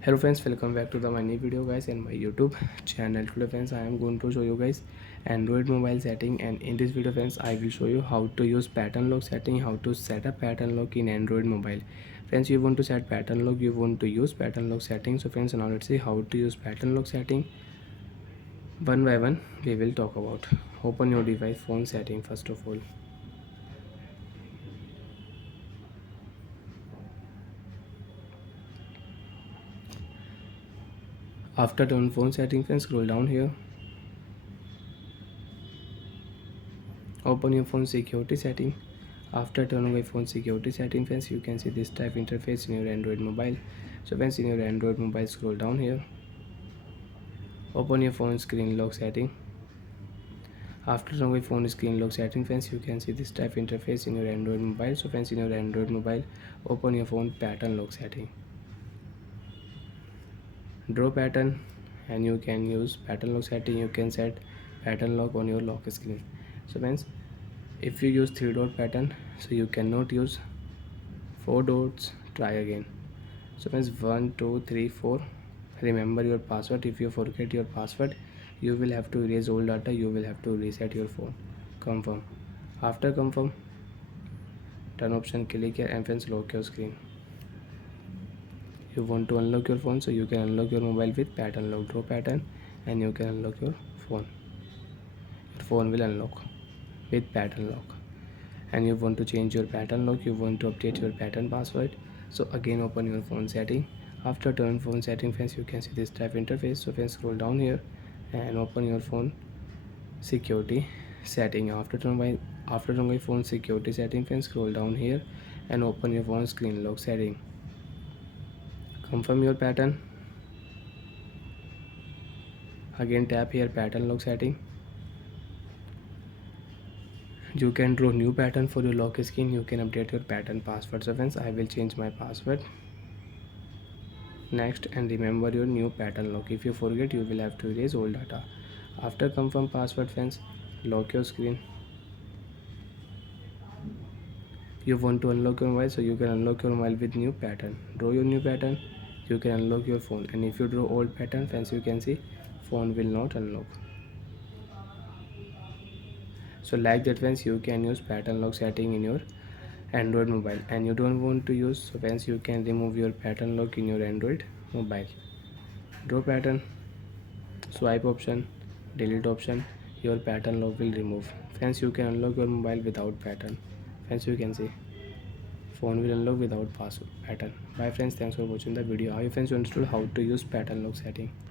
Hello friends, welcome back to my new video guys in my YouTube channel. Today friends, I am going to show you guys Android mobile setting, and in this video friends I will show you how to use pattern lock setting, how to set up pattern lock in Android mobile. Friends, you want to set pattern lock, you want to use pattern lock setting. So friends, now let's see how to use pattern lock setting. One by one we will talk about. Open your device phone setting first of all. After turn phone setting friends, scroll down here. Open your phone security setting. After turning on phone security setting friends, you can see this type interface in your Android mobile. So friends, in your Android mobile, scroll down here. Open your phone screen lock setting. After turning on phone screen lock setting friends, you can see this type interface in your Android mobile. So friends, in your Android mobile, open your phone pattern lock setting. Draw pattern, and you can use pattern lock setting. You can set pattern lock on your lock screen. So friends, if you use 3 dot pattern, so you cannot use 4 dots. Try again. So friends, 1 2 3 4, remember your password. If you forget your password, you will have to erase all data, you will have to reset your phone. Confirm. After confirm, turn option, click here, and friends, lock your screen. You want to unlock your phone, so you can unlock your mobile with pattern lock. Draw pattern, and you can unlock your phone. Your phone will unlock with pattern lock. And you want to change your pattern lock, you want to update your pattern password, so again open your phone setting. After turn phone setting friends, you can see this type interface. So friends, scroll down here and open your phone security setting. After turn by phone security setting friends, scroll down here and open your phone screen lock setting. Confirm your pattern. Again tap here pattern lock setting. You can draw new pattern for your lock screen, you can update your pattern password. So friends, I will change my password. Next, and remember your new pattern lock. If you forget, you will have to erase old data. After confirm password friends, lock your screen. You want to unlock your mobile, so you can unlock your mobile with new pattern. Draw your new pattern, you can unlock your phone. And if you draw old pattern friends, you can see phone will not unlock. So like that friends, you can use pattern lock setting in your Android mobile. And you don't want to use, so friends, you can remove your pattern lock in your Android mobile. Draw pattern, swipe option, delete option, your pattern lock will remove. Friends, you can unlock your mobile without pattern. Friends, you can see phone will unlock without password pattern. Bye friends, thanks for watching the video. I hope friends you understood how to use pattern lock setting.